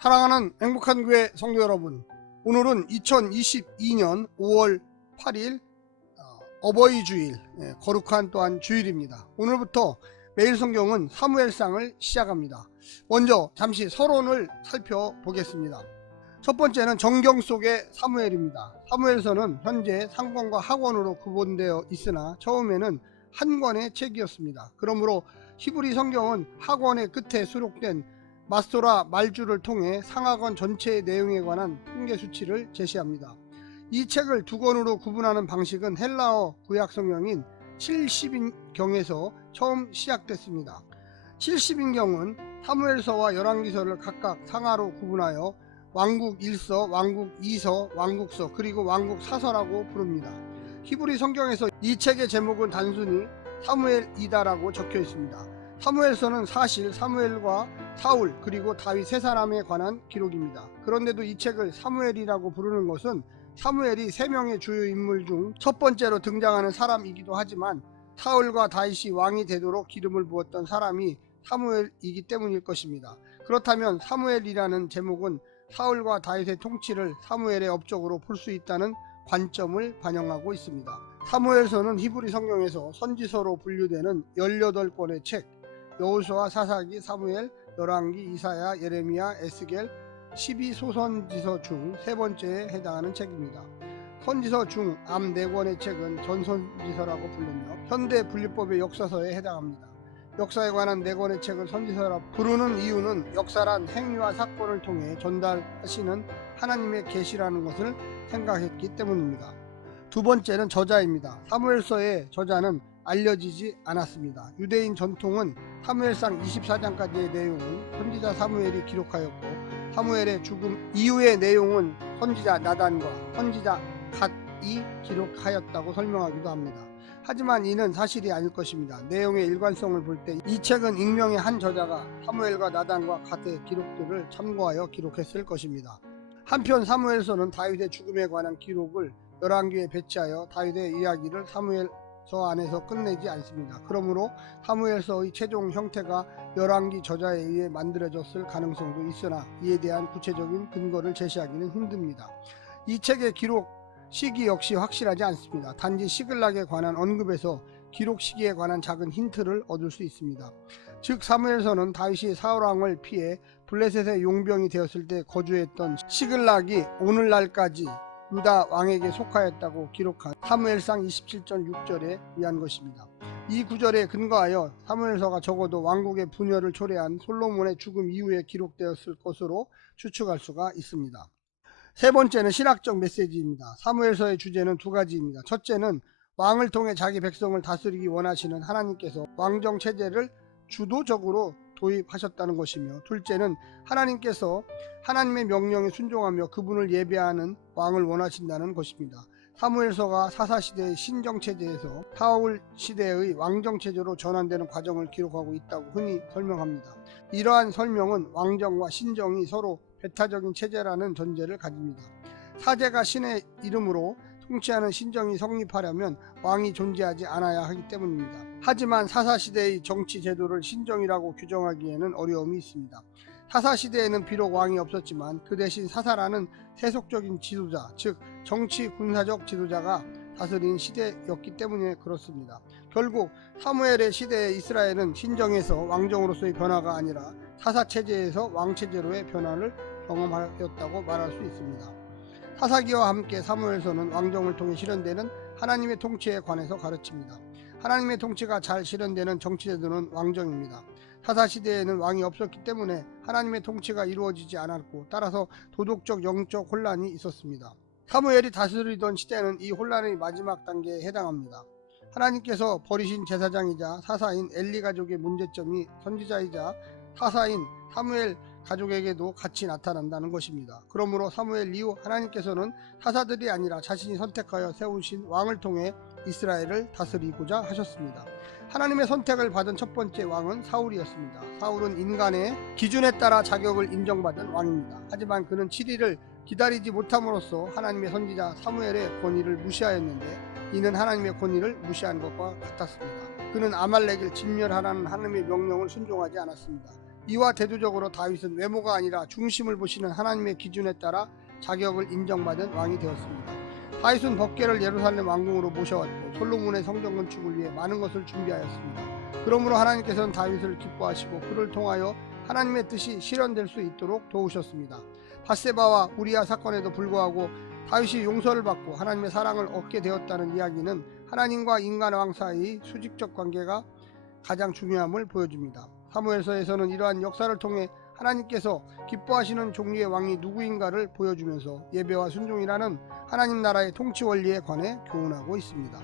사랑하는 행복한 교회 성도 여러분, 오늘은 2022년 5월 8일 어버이 주일, 거룩한 또한 주일입니다. 오늘부터 매일 성경은 사무엘상을 시작합니다. 먼저 잠시 서론을 살펴보겠습니다. 첫 번째는 정경 속의 사무엘입니다. 사무엘서는 현재 상권과 하권으로 구분되어 있으나 처음에는 한 권의 책이었습니다. 그러므로 히브리 성경은 하권의 끝에 수록된 마스토라 말주를 통해 상하권 전체의 내용에 관한 통계 수치를 제시합니다. 이 책을 두 권으로 구분하는 방식은 헬라어 구약 성경인 70인경에서 처음 시작됐습니다. 70인경은 사무엘서와 열왕기서를 각각 상하로 구분하여 왕국 1서, 왕국 2서, 왕국서, 그리고 왕국 사서라고 부릅니다. 히브리 성경에서 이 책의 제목은 단순히 사무엘이다라고 적혀 있습니다. 사무엘서는 사실 사무엘과 사울 그리고 다윗 세 사람에 관한 기록입니다. 그런데도 이 책을 사무엘이라고 부르는 것은 사무엘이 세 명의 주요 인물 중 첫 번째로 등장하는 사람이기도 하지만 사울과 다윗이 왕이 되도록 기름을 부었던 사람이 사무엘이기 때문일 것입니다. 그렇다면 사무엘이라는 제목은 사울과 다윗의 통치를 사무엘의 업적으로 볼 수 있다는 관점을 반영하고 있습니다. 사무엘서는 히브리 성경에서 선지서로 분류되는 18권의 책, 여호수아, 사사기, 사무엘, 열왕기, 이사야, 예레미야, 에스겔, 12소선지서 중 세 번째에 해당하는 책입니다. 선지서 중 앞 4권의 책은 전선지서라고 부르며 현대 분류법의 역사서에 해당합니다. 역사에 관한 4권의 책을 선지서라 부르는 이유는 역사란 행위와 사건을 통해 전달하시는 하나님의 계시라는 것을 생각했기 때문입니다. 두 번째는 저자입니다. 사무엘서의 저자는 알려지지 않았습니다. 유대인 전통은 사무엘상 24장까지의 내용은 선지자 사무엘이 기록하였고 사무엘의 죽음 이후의 내용은 선지자 나단과 선지자 갓이 기록하였다고 설명하기도 합니다. 하지만 이는 사실이 아닐 것입니다. 내용의 일관성을 볼 때 이 책은 익명의 한 저자가 사무엘과 나단과 갓의 기록들을 참고하여 기록했을 것입니다. 한편 사무엘서는 다윗의 죽음에 관한 기록을 열왕기에 배치하여 다윗의 이야기를 사무엘서 안에서 끝내지 않습니다. 그러므로 사무엘서의 최종 형태가 열왕기 저자에 의해 만들어졌을 가능성도 있으나 이에 대한 구체적인 근거를 제시하기는 힘듭니다. 이 책의 기록 시기 역시 확실하지 않습니다. 단지 시글락에 관한 언급에서 기록 시기에 관한 작은 힌트를 얻을 수 있습니다. 즉 사무엘서는 다윗이 사울왕을 피해 블레셋의 용병이 되었을 때 거주했던 시글락이 오늘날까지 유다 왕에게 속하였다고 기록한 사무엘상 27장 6절에 의한 것입니다. 이 구절에 근거하여 사무엘서가 적어도 왕국의 분열을 초래한 솔로몬의 죽음 이후에 기록되었을 것으로 추측할 수가 있습니다. 세 번째는 신학적 메시지입니다. 사무엘서의 주제는 두 가지입니다. 첫째는 왕을 통해 자기 백성을 다스리기 원하시는 하나님께서 왕정 체제를 주도적으로 도입하셨다는 것이며, 둘째는 하나님께서 하나님의 명령에 순종하며 그분을 예배하는 왕을 원하신다는 것입니다. 사무엘서가 사사시대의 신정체제에서 사울 시대의 왕정체제로 전환되는 과정을 기록하고 있다고 흔히 설명합니다. 이러한 설명은 왕정과 신정이 서로 배타적인 체제라는 전제를 가집니다. 사제가 신의 이름으로 통치하는 신정이 성립하려면 왕이 존재하지 않아야 하기 때문입니다. 하지만 사사시대의 정치 제도를 신정이라고 규정하기에는 어려움이 있습니다. 사사시대에는 비록 왕이 없었지만 그 대신 사사라는 세속적인 지도자, 즉 정치 군사적 지도자가 다스린 시대였기 때문에 그렇습니다. 결국 사무엘의 시대의 이스라엘은 신정에서 왕정으로서의 변화가 아니라 사사체제에서 왕체제로의 변화를 경험하였다고 말할 수 있습니다. 사사기와 함께 사무엘서는 왕정을 통해 실현되는 하나님의 통치에 관해서 가르칩니다. 하나님의 통치가 잘 실현되는 정치제도는 왕정입니다. 사사시대에는 왕이 없었기 때문에 하나님의 통치가 이루어지지 않았고 따라서 도덕적 영적 혼란이 있었습니다. 사무엘이 다스리던 시대는 이 혼란의 마지막 단계에 해당합니다. 하나님께서 버리신 제사장이자 사사인 엘리 가족의 문제점이 선지자이자 사사인 사무엘 가족에게도 같이 나타난다는 것입니다. 그러므로 사무엘 이후 하나님께서는 사사들이 아니라 자신이 선택하여 세우신 왕을 통해 이스라엘을 다스리고자 하셨습니다. 하나님의 선택을 받은 첫 번째 왕은 사울이었습니다. 사울은 인간의 기준에 따라 자격을 인정받은 왕입니다. 하지만 그는 7일을 기다리지 못함으로써 하나님의 선지자 사무엘의 권위를 무시하였는데 이는 하나님의 권위를 무시한 것과 같았습니다. 그는 아말렉을 진멸하라는 하나님의 명령을 순종하지 않았습니다. 이와 대조적으로 다윗은 외모가 아니라 중심을 보시는 하나님의 기준에 따라 자격을 인정받은 왕이 되었습니다. 다윗은 법궤를 예루살렘 왕궁으로 모셔왔고 솔로몬의 성전 건축을 위해 많은 것을 준비하였습니다. 그러므로 하나님께서는 다윗을 기뻐하시고 그를 통하여 하나님의 뜻이 실현될 수 있도록 도우셨습니다. 밧세바와 우리아 사건에도 불구하고 다윗이 용서를 받고 하나님의 사랑을 얻게 되었다는 이야기는 하나님과 인간 왕 사이의 수직적 관계가 가장 중요함을 보여줍니다. 사무엘서에서는 이러한 역사를 통해 하나님께서 기뻐하시는 종류의 왕이 누구인가를 보여주면서 예배와 순종이라는 하나님 나라의 통치 원리에 관해 교훈하고 있습니다.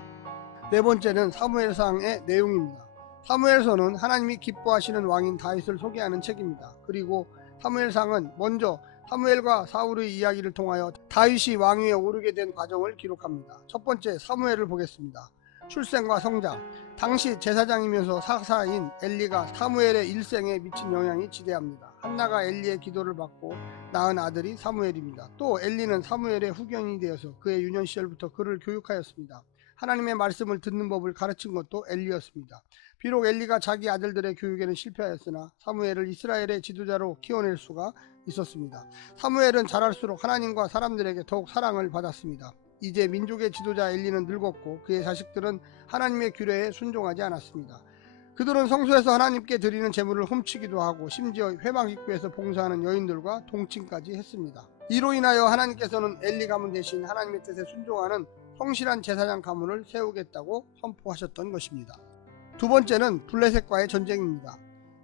네 번째는 사무엘상의 내용입니다. 사무엘서는 하나님이 기뻐하시는 왕인 다윗을 소개하는 책입니다. 그리고 사무엘상은 먼저 사무엘과 사울의 이야기를 통하여 다윗이 왕위에 오르게 된 과정을 기록합니다. 첫 번째, 사무엘을 보겠습니다. 출생과 성장. 당시 제사장이면서 사사인 엘리가 사무엘의 일생에 미친 영향이 지대합니다. 한나가 엘리의 기도를 받고 낳은 아들이 사무엘입니다. 또 엘리는 사무엘의 후견이 되어서 그의 유년 시절부터 그를 교육하였습니다. 하나님의 말씀을 듣는 법을 가르친 것도 엘리였습니다. 비록 엘리가 자기 아들들의 교육에는 실패하였으나 사무엘을 이스라엘의 지도자로 키워낼 수가 있었습니다. 사무엘은 자랄수록 하나님과 사람들에게 더욱 사랑을 받았습니다. 이제 민족의 지도자 엘리는 늙었고 그의 자식들은 하나님의 규례에 순종하지 않았습니다. 그들은 성소에서 하나님께 드리는 제물을 훔치기도 하고 심지어 회막 입구에서 봉사하는 여인들과 동침까지 했습니다. 이로 인하여 하나님께서는 엘리 가문 대신 하나님의 뜻에 순종하는 성실한 제사장 가문을 세우겠다고 선포하셨던 것입니다. 두 번째는 블레셋과의 전쟁입니다.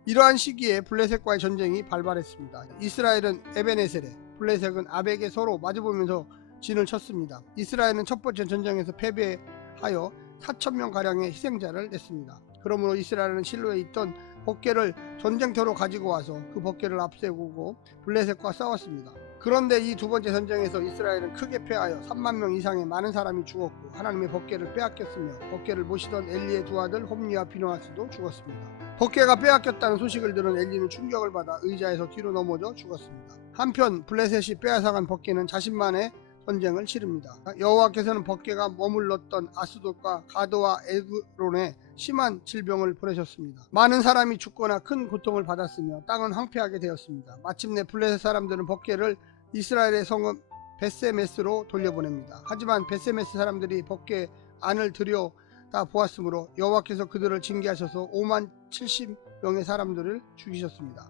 이러한 시기에 블레셋과의 전쟁이 발발했습니다. 이스라엘은 에베네셀에, 블레셋은 아벡에 서로 마주보면서 진을 쳤습니다. 이스라엘은 첫 번째 전쟁에서 패배하여 4,000명가량의 희생자를 냈습니다. 그러므로 이스라엘은 실로에 있던 법궤를 전쟁터로 가지고 와서 그 법궤를 앞세우고 블레셋과 싸웠습니다. 그런데 이 두 번째 전쟁에서 이스라엘은 크게 패하여 3만 명 이상의 많은 사람이 죽었고 하나님의 법궤를 빼앗겼으며 법궤를 모시던 엘리의 두 아들 홈리와 비느하스도 죽었습니다. 법궤가 빼앗겼다는 소식을 들은 엘리는 충격을 받아 의자에서 뒤로 넘어져 죽었습니다. 한편 블레셋이 빼앗아간 법궤는 자신만의 전쟁을 치릅니다. 여호와께서는 법궤가 머물렀던 아스돗과 가드와 에그론에 심한 질병을 보내셨습니다. 많은 사람이 죽거나 큰 고통을 받았으며 땅은 황폐하게 되었습니다. 마침내 블레셋 사람들은 법궤를 이스라엘의 성읍 벳세메스로 돌려보냅니다. 하지만 벳세메스 사람들이 법궤 안을 들여다 보았으므로 여호와께서 그들을 징계하셔서 5만 70명의 사람들을 죽이셨습니다.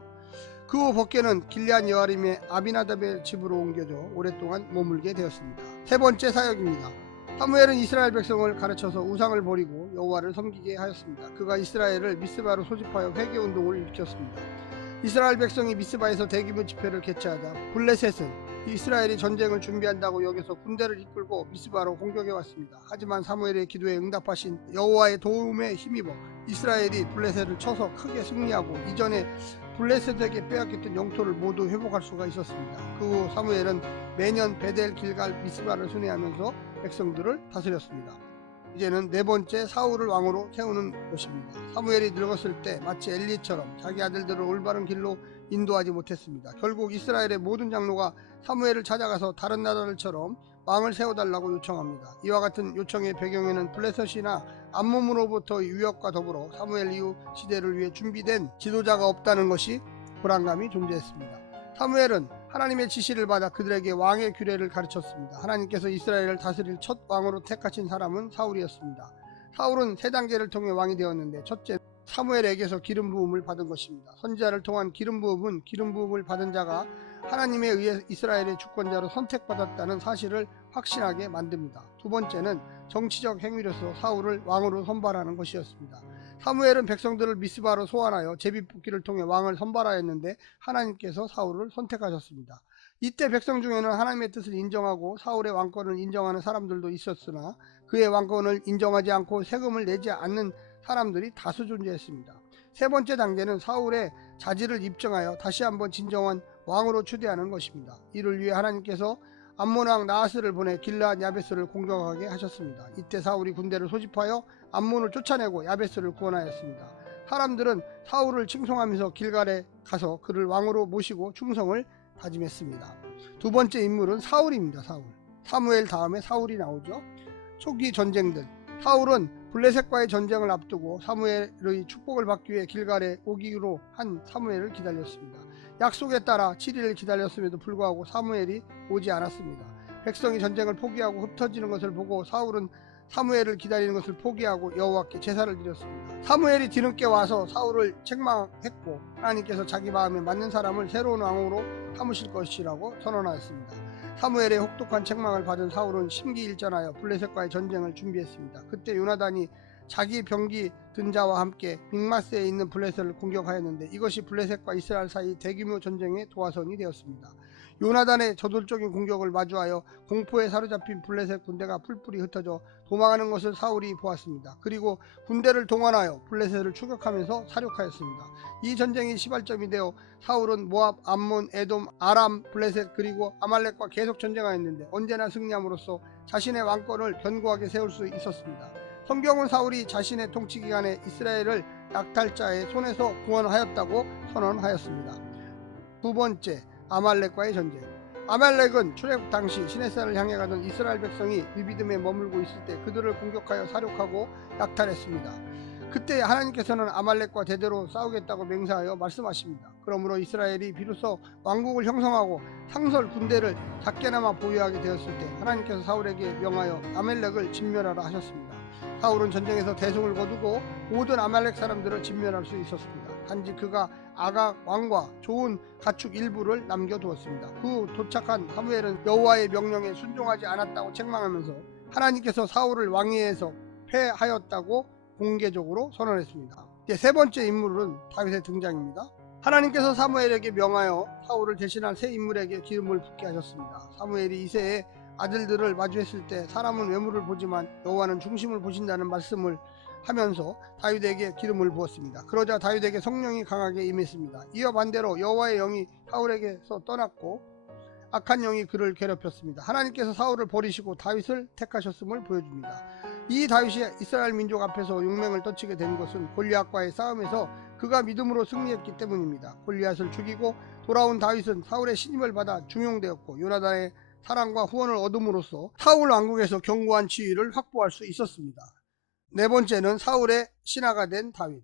그 후 법궤는 길앗 여아림의 아비나답의 집으로 옮겨져 오랫동안 머물게 되었습니다. 세 번째 사역입니다. 사무엘은 이스라엘 백성을 가르쳐서 우상을 버리고 여호와를 섬기게 하였습니다. 그가 이스라엘을 미스바로 소집하여 회개운동을 일으켰습니다. 이스라엘 백성이 미스바에서 대규모 집회를 개최하자 블레셋은 이스라엘이 전쟁을 준비한다고 여겨서 군대를 이끌고 미스바로 공격해 왔습니다. 하지만 사무엘의 기도에 응답하신 여호와의 도움에 힘입어 이스라엘이 블레셋을 쳐서 크게 승리하고 이전에 블레셋에게 빼앗겼던 영토를 모두 회복할 수가 있었습니다. 그 후 사무엘은 매년 베델, 길갈, 미스바를 순회하면서 백성들을 다스렸습니다. 이제는 네 번째 사울을 왕으로 세우는 것입니다. 사무엘이 늙었을 때 마치 엘리처럼 자기 아들들을 올바른 길로 인도하지 못했습니다. 결국 이스라엘의 모든 장로가 사무엘을 찾아가서 다른 나라들처럼 왕을 세워달라고 요청합니다. 이와 같은 요청의 배경에는 블레셋이나 암몬으로부터의 위협과 더불어 사무엘 이후 시대를 위해 준비된 지도자가 없다는 것이 불안감이 존재했습니다. 사무엘은 하나님의 지시를 받아 그들에게 왕의 규례를 가르쳤습니다. 하나님께서 이스라엘을 다스릴 첫 왕으로 택하신 사람은 사울이었습니다. 사울은 세 단계를 통해 왕이 되었는데 첫째, 사무엘에게서 기름 부음을 받은 것입니다. 선지자를 통한 기름 부음은 기름 부음을 받은 자가 하나님에 의해 이스라엘의 주권자로 선택받았다는 사실을 확신하게 만듭니다. 두 번째는 정치적 행위로서 사울을 왕으로 선발하는 것이었습니다. 사무엘은 백성들을 미스바로 소환하여 제비뽑기를 통해 왕을 선발하였는데 하나님께서 사울을 선택하셨습니다. 이때 백성 중에는 하나님의 뜻을 인정하고 사울의 왕권을 인정하는 사람들도 있었으나 그의 왕권을 인정하지 않고 세금을 내지 않는 사람들이 다수 존재했습니다. 세 번째 단계는 사울의 자질을 입증하여 다시 한번 진정한 왕으로 추대하는 것입니다. 이를 위해 하나님께서 암몬 왕 나하스를 보내 길앗 야베스를 공격하게 하셨습니다. 이때 사울이 군대를 소집하여 암몬을 쫓아내고 야베스를 구원하였습니다. 사람들은 사울을 칭송하면서 길갈에 가서 그를 왕으로 모시고 충성을 다짐했습니다. 두 번째 인물은 사울입니다. 사무엘 다음에 사울이 나오죠. 초기 전쟁들. 사울은 블레셋과의 전쟁을 앞두고 사무엘의 축복을 받기 위해 길갈에 오기로 한 사무엘을 기다렸습니다. 약속에 따라 7일을 기다렸음에도 불구하고 사무엘이 오지 않았습니다. 백성이 전쟁을 포기하고 흩어지는 것을 보고 사울은 사무엘을 기다리는 것을 포기하고 여호와께 제사를 드렸습니다. 사무엘이 뒤늦게 와서 사울을 책망했고 하나님께서 자기 마음에 맞는 사람을 새로운 왕으로 삼으실 것이라고 선언하였습니다. 사무엘의 혹독한 책망을 받은 사울은 심기일전하여 블레셋과의 전쟁을 준비했습니다. 그때 요나단이 자기 병기 든 자와 함께 믹마스에 있는 블레셋을 공격하였는데 이것이 블레셋과 이스라엘 사이 대규모 전쟁의 도화선이 되었습니다. 요나단의 저돌적인 공격을 마주하여 공포에 사로잡힌 블레셋 군대가 풀뿔이 흩어져 도망하는 것을 사울이 보았습니다. 그리고 군대를 동원하여 블레셋을 추격하면서 사륙하였습니다. 이 전쟁이 시발점이 되어 사울은 모압, 암몬, 에돔, 아람, 블레셋 그리고 아말렉과 계속 전쟁하였는데 언제나 승리함으로써 자신의 왕권을 견고하게 세울 수 있었습니다. 성경은 사울이 자신의 통치 기간에 이스라엘을 약탈자의 손에서 구원하였다고 선언하였습니다. 두 번째, 아말렉과의 전쟁. 아말렉은 출애굽 당시 시내산을 향해 가던 이스라엘 백성이 느비딤에 머물고 있을 때 그들을 공격하여 사륙하고 약탈했습니다. 그때 하나님께서는 아말렉과 대대로 싸우겠다고 맹세하여 말씀하십니다. 그러므로 이스라엘이 비로소 왕국을 형성하고 상설 군대를 작게나마 보유하게 되었을 때 하나님께서 사울에게 명하여 아말렉을 진멸하라 하셨습니다. 사울은 전쟁에서 대승을 거두고 모든 아말렉 사람들을 진멸할 수 있었습니다. 단지 그가 아각 왕과 좋은 가축 일부를 남겨두었습니다. 후 도착한 사무엘은 여호와의 명령에 순종하지 않았다고 책망하면서 하나님께서 사울을 왕위에서 패하였다고 공개적으로 선언했습니다. 세 번째 인물은 다윗의 등장입니다. 하나님께서 사무엘에게 명하여 사울을 대신할 새 인물에게 기름을 붓게 하셨습니다. 사무엘이 이새의 아들들을 마주했을 때 사람은 외모를 보지만 여호와는 중심을 보신다는 말씀을 하면서 다윗에게 기름을 부었습니다. 그러자 다윗에게 성령이 강하게 임했습니다. 이와 반대로 여호와의 영이 사울에게서 떠났고 악한 영이 그를 괴롭혔습니다. 하나님께서 사울을 버리시고 다윗을 택하셨음을 보여줍니다. 이 다윗이 이스라엘 민족 앞에서 용맹을 떨치게 된 것은 골리앗과의 싸움에서 그가 믿음으로 승리했기 때문입니다. 골리앗을 죽이고 돌아온 다윗은 사울의 신임을 받아 중용되었고 요나단의 사랑과 후원을 얻음으로써 사울 왕국에서 견고한 지위를 확보할 수 있었습니다. 네 번째는 사울의 신하가 된 다윗.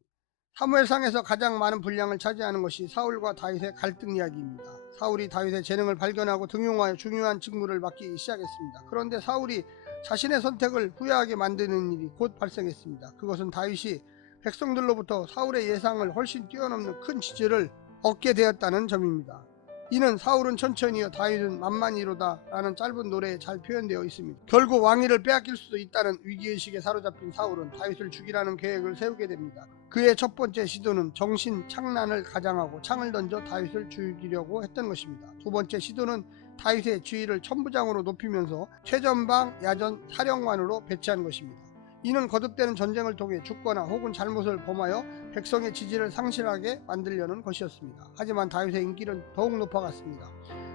사무엘상에서 가장 많은 분량을 차지하는 것이 사울과 다윗의 갈등 이야기입니다. 사울이 다윗의 재능을 발견하고 등용하여 중요한 직무를 맡기 시작했습니다. 그런데 사울이 자신의 선택을 후회하게 만드는 일이 곧 발생했습니다. 그것은 다윗이 백성들로부터 사울의 예상을 훨씬 뛰어넘는 큰 지지를 얻게 되었다는 점입니다. 이는 사울은 천천히요 다윗은 만만히로다 라는 짧은 노래에 잘 표현되어 있습니다. 결국 왕위를 빼앗길 수도 있다는 위기의식에 사로잡힌 사울은 다윗을 죽이라는 계획을 세우게 됩니다. 그의 첫 번째 시도는 정신착란을 가장하고 창을 던져 다윗을 죽이려고 했던 것입니다. 두 번째 시도는 다윗의 지위를 천부장으로 높이면서 최전방 야전 사령관으로 배치한 것입니다. 이는 거듭되는 전쟁을 통해 죽거나 혹은 잘못을 범하여 백성의 지지를 상실하게 만들려는 것이었습니다. 하지만 다윗의 인기는 더욱 높아갔습니다.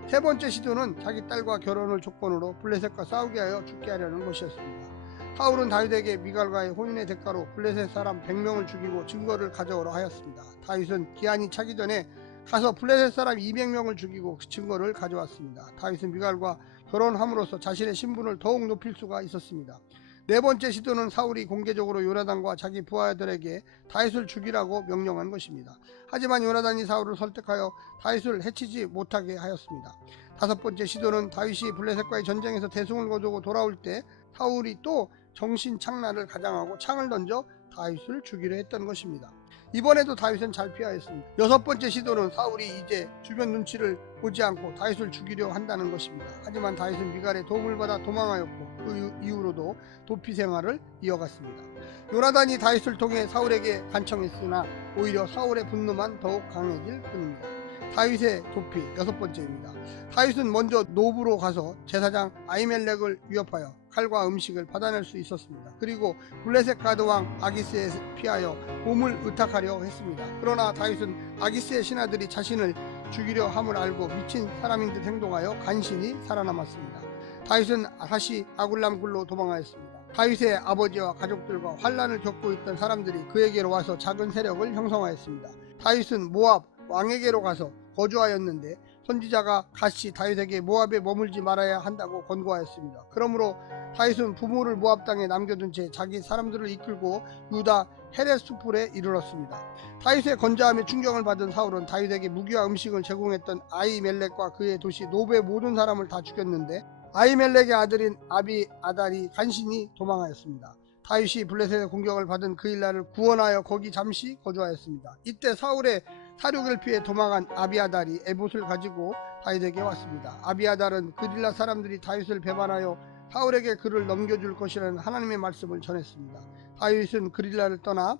세 번째 시도는 자기 딸과 결혼을 조건으로 블레셋과 싸우게 하여 죽게 하려는 것이었습니다. 사울은 다윗에게 미갈과의 혼인의 대가로 블레셋 사람 100명을 죽이고 증거를 가져오라 하였습니다. 다윗은 기한이 차기 전에 가서 블레셋 사람 200명을 죽이고 그 증거를 가져왔습니다. 다윗은 미갈과 결혼함으로써 자신의 신분을 더욱 높일 수가 있었습니다. 네 번째 시도는 사울이 공개적으로 요나단과 자기 부하들에게 다윗을 죽이라고 명령한 것입니다. 하지만 요나단이 사울을 설득하여 다윗을 해치지 못하게 하였습니다. 다섯 번째 시도는 다윗이 블레셋과의 전쟁에서 대승을 거두고 돌아올 때 사울이 또 정신착란을 가장하고 창을 던져 다윗을 죽이려 했던 것입니다. 이번에도 다윗은 잘 피하였습니다. 여섯 번째 시도는 사울이 이제 주변 눈치를 보지 않고 다윗을 죽이려 한다는 것입니다. 하지만 다윗은 미갈의 도움을 받아 도망하였고 그 이후로도 도피 생활을 이어갔습니다. 요나단이 다윗을 통해 사울에게 간청했으나 오히려 사울의 분노만 더욱 강해질 뿐입니다. 다윗의 도피 여섯 번째입니다. 다윗은 먼저 노브로 가서 제사장 아히멜렉을 위협하여 칼과 음식을 받아낼 수 있었습니다. 그리고 블레셋 가드왕 아기스에 피하여 몸을 의탁하려 했습니다. 그러나 다윗은 아기스의 신하들이 자신을 죽이려 함을 알고 미친 사람인 듯 행동하여 간신히 살아남았습니다. 다윗은 다시 아굴람 굴로 도망하였습니다. 다윗의 아버지와 가족들과 환란을 겪고 있던 사람들이 그에게로 와서 작은 세력을 형성하였습니다. 다윗은 모압 왕에게로 가서 거주하였는데 선지자가 갓이 다윗에게 모압에 머물지 말아야 한다고 권고하였습니다. 그러므로 다윗은 부모를 모압 땅에 남겨둔 채 자기 사람들을 이끌고 유다 헤레스풀에 이르렀습니다. 다윗의 건자함에 충격을 받은 사울은 다윗에게 무기와 음식을 제공했던 아히멜렉과 그의 도시 노베 모든 사람을 다 죽였는데 아히멜렉의 아들인 아비아달이 간신히 도망하였습니다. 다윗이 블레셋의 공격을 받은 그 일날을 구원하여 거기 잠시 거주하였습니다. 이때 사울의 사륙을 피해 도망한 아비아달이 에봇을 가지고 다윗에게 왔습니다. 아비아달은 그릴라 사람들이 다윗을 배반하여 사울에게 그를 넘겨줄 것이라는 하나님의 말씀을 전했습니다. 다윗은 그릴라를 떠나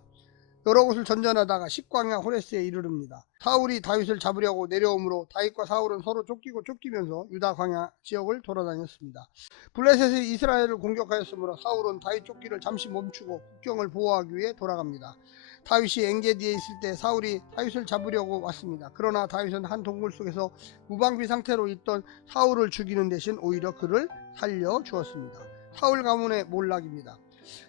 여러 곳을 전전하다가 식광야 호레스에 이르릅니다. 사울이 다윗을 잡으려고 내려오므로 다윗과 사울은 서로 쫓기면서 유다 광야 지역을 돌아다녔습니다. 블레셋이 이스라엘을 공격하였으므로 사울은 다윗 쫓기를 잠시 멈추고 국경을 보호하기 위해 돌아갑니다. 다윗이 엔게디에 있을 때 사울이 다윗을 잡으려고 왔습니다. 그러나 다윗은 한 동굴 속에서 무방비 상태로 있던 사울을 죽이는 대신 오히려 그를 살려주었습니다. 사울 가문의 몰락입니다.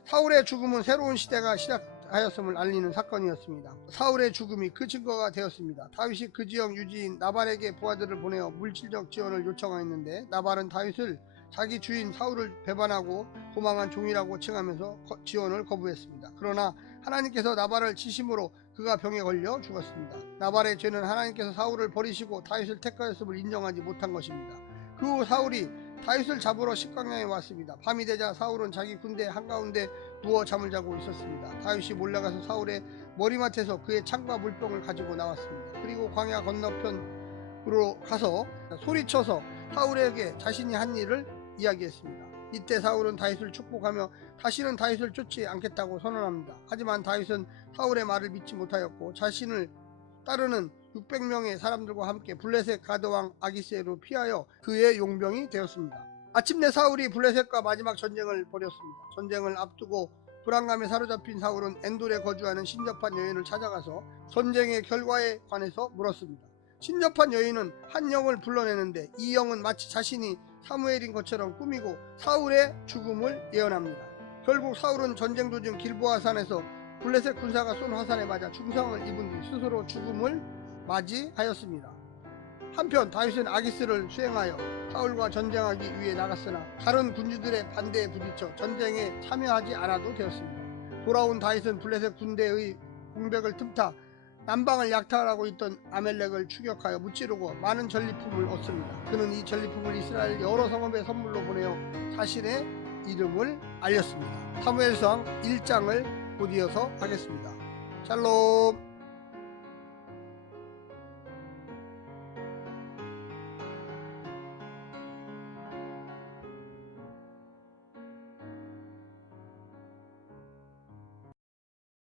사울의 죽음은 새로운 시대가 시작하였음을 알리는 사건이었습니다. 사울의 죽음이 그 증거가 되었습니다. 다윗이 그 지역 유지인 나발에게 부하들을 보내어 물질적 지원을 요청하였는데 나발은 다윗을 자기 주인 사울을 배반하고 도망한 종이라고 칭하면서 지원을 거부했습니다. 그러나 하나님께서 나발을 치심으로 그가 병에 걸려 죽었습니다. 나발의 죄는 하나님께서 사울을 버리시고 다윗을 택하였음을 인정하지 못한 것입니다. 그 후 사울이 다윗을 잡으러 식광야에 왔습니다. 밤이 되자 사울은 자기 군대 한가운데 누워 잠을 자고 있었습니다. 다윗이 몰려가서 사울의 머리맡에서 그의 창과 물병을 가지고 나왔습니다. 그리고 광야 건너편으로 가서 소리쳐서 사울에게 자신이 한 일을 이야기했습니다. 이때 사울은 다윗을 축복하며 다시는 다윗을 쫓지 않겠다고 선언합니다. 하지만 다윗은 사울의 말을 믿지 못하였고 자신을 따르는 600명의 사람들과 함께 블레셋 가드왕 아기스로 피하여 그의 용병이 되었습니다. 아침내 사울이 블레셋과 마지막 전쟁을 벌였습니다. 전쟁을 앞두고 불안감에 사로잡힌 사울은 엔돌에 거주하는 신접한 여인을 찾아가서 전쟁의 결과에 관해서 물었습니다. 신접한 여인은 한 영을 불러내는데 이 영은 마치 자신이 사무엘인 것처럼 꾸미고 사울의 죽음을 예언합니다. 결국 사울은 전쟁 도중 길보아산에서 블레셋 군사가 쏜 화살에 맞아 중상을 입은 뒤 스스로 죽음을 맞이하였습니다. 한편 다윗은 아기스를 수행하여 사울과 전쟁하기 위해 나갔으나 다른 군주들의 반대에 부딪혀 전쟁에 참여하지 않아도 되었습니다. 돌아온 다윗은 블레셋 군대의 공백을 틈타 남방을 약탈하고 있던 아멜렉을 추격하여 무찌르고 많은 전리품을 얻습니다. 그는 이 전리품을 이스라엘 여러 성읍에 선물로 보내어 자신의 이름을 알렸습니다. 사무엘상 1장을 곧 이어서 하겠습니다. 샬롬.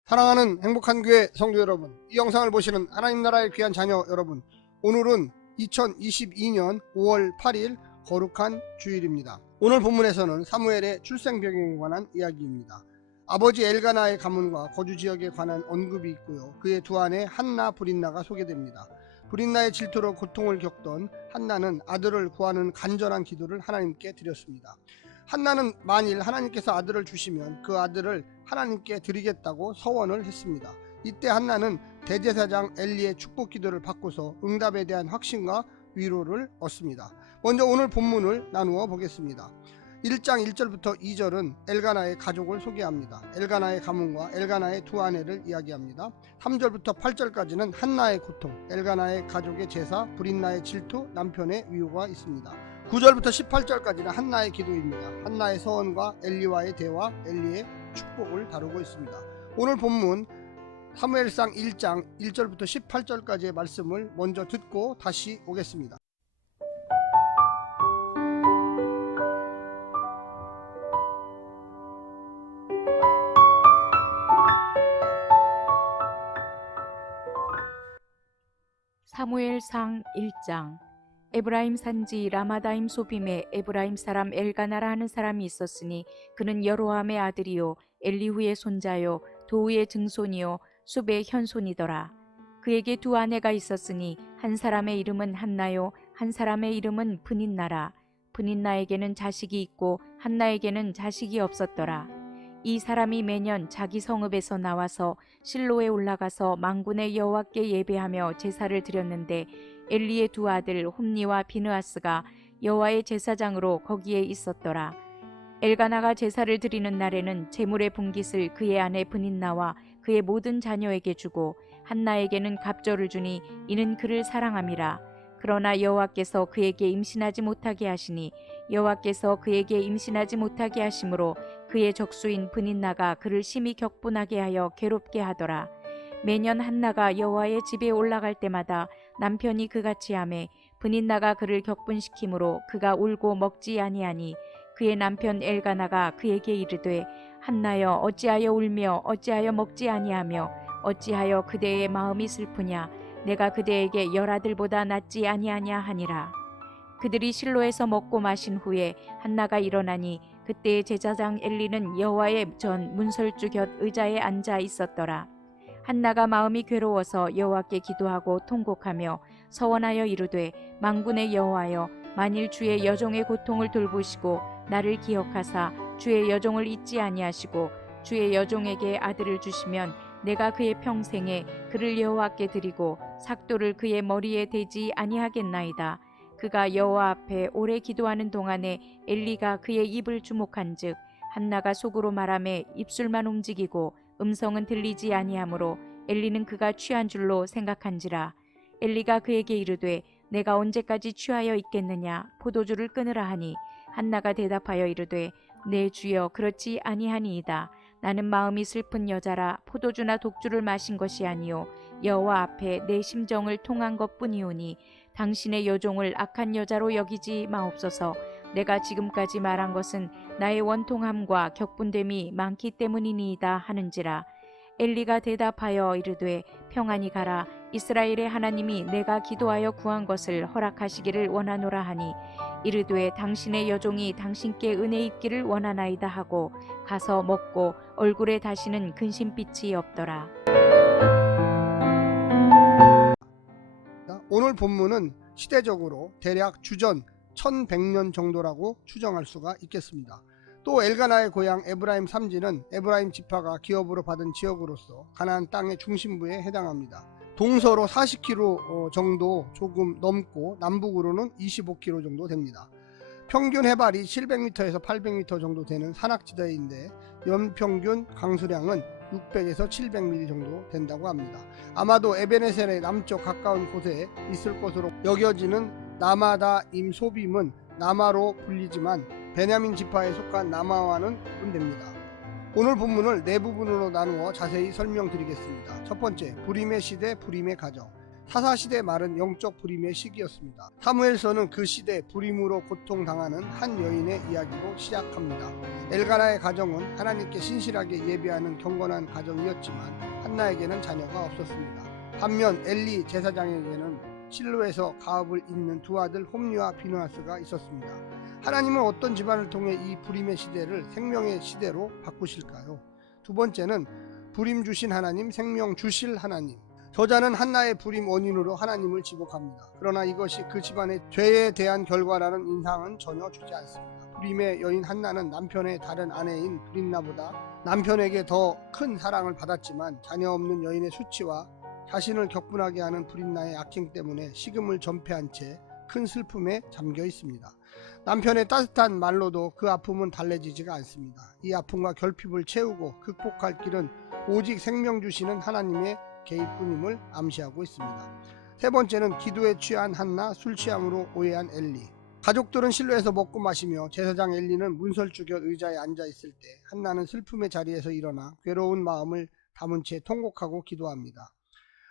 사랑하는 행복한 교회 성도 여러분, 이 영상을 보시는 하나님 나라의 귀한 자녀 여러분, 오늘은 2022년 5월 8일 거룩한 주일입니다. 오늘 본문에서는 사무엘의 출생배경에 관한 이야기입니다. 아버지 엘가나의 가문과 거주 지역에 관한 언급이 있고요. 그의 두 아내 한나, 브린나가 소개됩니다. 브린나의 질투로 고통을 겪던 한나는 아들을 구하는 간절한 기도를 하나님께 드렸습니다. 한나는 만일 하나님께서 아들을 주시면 그 아들을 하나님께 드리겠다고 서원을 했습니다. 이때 한나는 대제사장 엘리의 축복 기도를 받고서 응답에 대한 확신과 위로를 얻습니다. 먼저 오늘 본문을 나누어 보겠습니다. 1장 1절부터 2절은 엘가나의 가족을 소개합니다. 엘가나의 가문과 엘가나의 두 아내를 이야기합니다. 3절부터 8절까지는 한나의 고통, 엘가나의 가족의 제사, 브린나의 질투, 남편의 위로가 있습니다. 9절부터 18절까지는 한나의 기도입니다. 한나의 서원과 엘리와의 대화, 엘리의 축복을 다루고 있습니다. 오늘 본문 사무엘상 1장 1절부터 18절까지의 말씀을 먼저 듣고 다시 오겠습니다. 사무엘상 1장. 에브라임 산지 라마다임 소빔에 에브라임 사람 엘가나라 하는 사람이 있었으니 그는 여로함의 아들이요 엘리후의 손자요 도우의 증손이요 숲의 현손이더라. 그에게 두 아내가 있었으니 한 사람의 이름은 한나요 한 사람의 이름은 브닌나라. 브닌나에게는 자식이 있고 한나에게는 자식이 없었더라. 이 사람이 매년 자기 성읍에서 나와서 실로에 올라가서 만군의 여호와께 예배하며 제사를 드렸는데 엘리의 두 아들 홈니와 비느하스가 여호와의 제사장으로 거기에 있었더라. 엘가나가 제사를 드리는 날에는 제물의 분깃을 그의 아내 브닌나와 그의 모든 자녀에게 주고 한나에게는 갑절을 주니 이는 그를 사랑함이라. 그러나 여호와께서 그에게 임신하지 못하게 하시니 여호와께서 그에게 임신하지 못하게 하심으로 그의 적수인 브닌나가 그를 심히 격분하게 하여 괴롭게 하더라. 매년 한나가 여호와의 집에 올라갈 때마다 남편이 그같이 하매 브닌나가 그를 격분시키므로 그가 울고 먹지 아니하니 그의 남편 엘가나가 그에게 이르되 한나여 어찌하여 울며 어찌하여 먹지 아니하며 어찌하여 그대의 마음이 슬프냐 내가 그대에게 열아들보다 낫지 아니하냐 하니라. 그들이 실로에서 먹고 마신 후에 한나가 일어나니 그때의 제사장 엘리는 여호와의 전 문설주 곁 의자에 앉아 있었더라. 한나가 마음이 괴로워서 여호와께 기도하고 통곡하며 서원하여 이르되 만군의 여호와여 만일 주의 여종의 고통을 돌보시고 나를 기억하사 주의 여종을 잊지 아니하시고 주의 여종에게 아들을 주시면 내가 그의 평생에 그를 여호와께 드리고 삭도를 그의 머리에 대지 아니하겠나이다. 그가 여호와 앞에 오래 기도하는 동안에 엘리가 그의 입을 주목한즉 한나가 속으로 말하며 입술만 움직이고 음성은 들리지 아니하므로 엘리는 그가 취한 줄로 생각한지라. 엘리가 그에게 이르되 내가 언제까지 취하여 있겠느냐 포도주를 끊으라 하니 한나가 대답하여 이르되 내 주여 그렇지 아니하니이다. 나는 마음이 슬픈 여자라 포도주나 독주를 마신 것이 아니요 여호와 앞에 내 심정을 통한 것뿐이오니 당신의 여종을 악한 여자로 여기지 마옵소서. 내가 지금까지 말한 것은 나의 원통함과 격분됨이 많기 때문이니이다 하는지라. 엘리가 대답하여 이르되 평안히 가라. 이스라엘의 하나님이 내가 기도하여 구한 것을 허락하시기를 원하노라 하니 이르되 당신의 여종이 당신께 은혜 입기를 원하나이다 하고 가서 먹고 얼굴에 다시는 근심빛이 없더라. 오늘 본문은 시대적으로 대략 주전 1100년 정도라고 추정할 수가 있겠습니다. 또 엘가나의 고향 에브라임 산지는 에브라임 지파가 기업으로 받은 지역으로서 가나안 땅의 중심부에 해당합니다. 동서로 40km 정도 조금 넘고 남북으로는 25km 정도 됩니다. 평균 해발이 700m에서 800m 정도 되는 산악지대인데 연평균 강수량은 600에서 700mm 정도 된다고 합니다. 아마도 에베네셀의 남쪽 가까운 곳에 있을 것으로 여겨지는 나마다임 소빔은 나마로 불리지만 베냐민 지파에 속한 나마와는 구분됩니다. 오늘 본문을 네 부분으로 나누어 자세히 설명드리겠습니다. 첫 번째, 불임의 시대, 불임의 가정. 사사시대 말은 영적 불임의 시기였습니다. 사무엘서는 그 시대 불임으로 고통당하는 한 여인의 이야기로 시작합니다. 엘가나의 가정은 하나님께 신실하게 예배하는 경건한 가정이었지만 한나에게는 자녀가 없었습니다. 반면 엘리 제사장에게는 실로에서 가업을 잇는 두 아들 홈리와 비느하스가 있었습니다. 하나님은 어떤 집안을 통해 이 불임의 시대를 생명의 시대로 바꾸실까요? 두 번째는 불임 주신 하나님, 생명 주실 하나님. 저자는 한나의 불임 원인으로 하나님을 지목합니다. 그러나 이것이 그 집안의 죄에 대한 결과라는 인상은 전혀 주지 않습니다. 불임의 여인 한나는 남편의 다른 아내인 브린나보다 남편에게 더 큰 사랑을 받았지만 자녀 없는 여인의 수치와 자신을 격분하게 하는 브린나의 악행 때문에 식음을 전폐한 채 큰 슬픔에 잠겨 있습니다. 남편의 따뜻한 말로도 그 아픔은 달래지지가 않습니다. 이 아픔과 결핍을 채우고 극복할 길은 오직 생명 주시는 하나님의 개입뿐임을 암시하고 있습니다. 세 번째는 기도에 취한 한나, 술 취함으로 오해한 엘리. 가족들은 실로에서 먹고 마시며 제사장 엘리는 문설주 곁 의자에 앉아 있을 때 한나는 슬픔의 자리에서 일어나 괴로운 마음을 담은 채 통곡하고 기도합니다.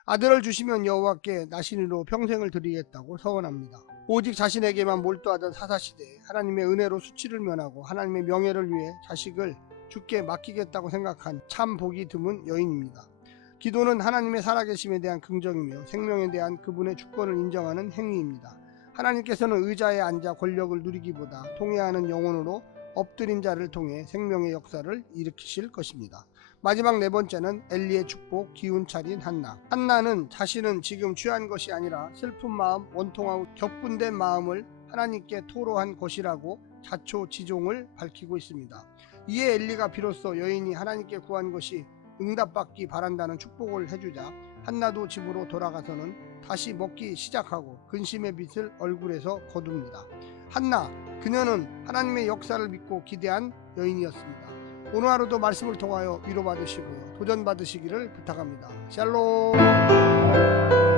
아들을 주시면 여호와께 나신으로 평생을 드리겠다고 서원합니다. 오직 자신에게만 몰두하던 사사시대에 하나님의 은혜로 수치를 면하고 하나님의 명예를 위해 자식을 주께 맡기겠다고 생각한 참 복이 드문 여인입니다. 기도는 하나님의 살아계심에 대한 긍정이며 생명에 대한 그분의 주권을 인정하는 행위입니다. 하나님께서는 의자에 앉아 권력을 누리기보다 통회하는 영혼으로 엎드린 자를 통해 생명의 역사를 일으키실 것입니다. 마지막 네 번째는 엘리의 축복, 기운 차린 한나. 한나는 자신은 지금 취한 것이 아니라 슬픈 마음, 원통하고 격분된 마음을 하나님께 토로한 것이라고 자초지종을 밝히고 있습니다. 이에 엘리가 비로소 여인이 하나님께 구한 것이 응답받기 바란다는 축복을 해주자 한나도 집으로 돌아가서는 다시 먹기 시작하고 근심의 빛을 얼굴에서 거둡니다. 한나, 그녀는 하나님의 역사를 믿고 기대한 여인이었습니다. 오늘 하루도 말씀을 통하여 위로받으시고요, 도전받으시기를 부탁합니다. 샬롬.